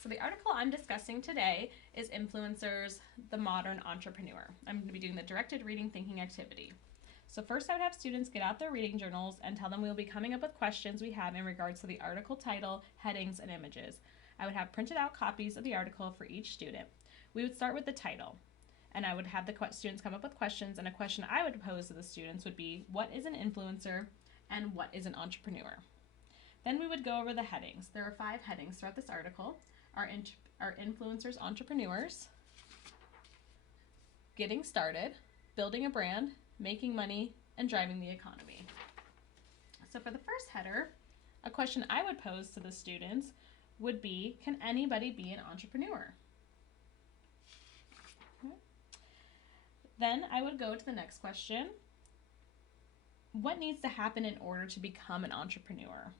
So the article I'm discussing today is Influencers, the Modern Entrepreneur. I'm going to be doing the directed reading thinking activity. So first I would have students get out their reading journals and tell them we will be coming up with questions we have in regards to the article title, headings, and images. I would have printed out copies of the article for each student. We would start with the title, and I would have the students come up with questions, and a question I would pose to the students would be, what is an influencer and what is an entrepreneur? Then we would go over the headings. There are 5 headings throughout this article. Our influencers, entrepreneurs, getting started, building a brand, making money, and driving the economy. So for the first header, a question I would pose to the students would be, can anybody be an entrepreneur? Then I would go to the next question. What needs to happen in order to become an entrepreneur?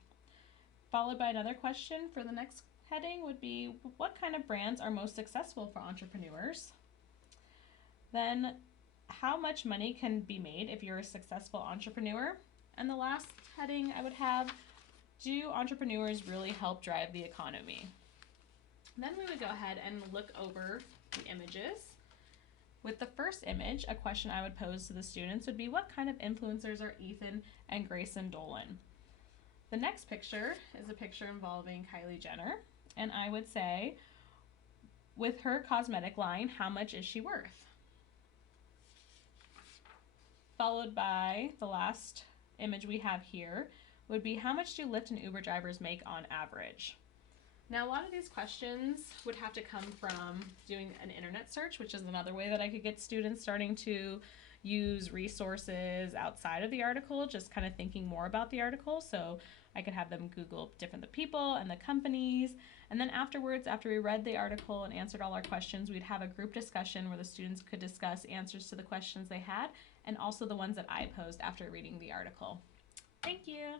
Followed by another question for the next heading would be, what kind of brands are most successful for entrepreneurs? Then, how much money can be made if you're a successful entrepreneur? And the last heading I would have, do entrepreneurs really help drive the economy? Then we would go ahead and look over the images. With the first image, a question I would pose to the students would be, what kind of influencers are Ethan and Grayson Dolan? The next picture is a picture involving Kylie Jenner, and I would say, with her cosmetic line, how much is she worth? Followed by the last image we have here would be, how much do Lyft and Uber drivers make on average? Now, a lot of these questions would have to come from doing an internet search, which is another way that I could get students starting to use resources outside of the article, just kind of thinking more about the article. So I could have them Google the people and the companies. And then afterwards, after we read the article and answered all our questions, we'd have a group discussion where the students could discuss answers to the questions they had and also the ones that I posed after reading the article. Thank you.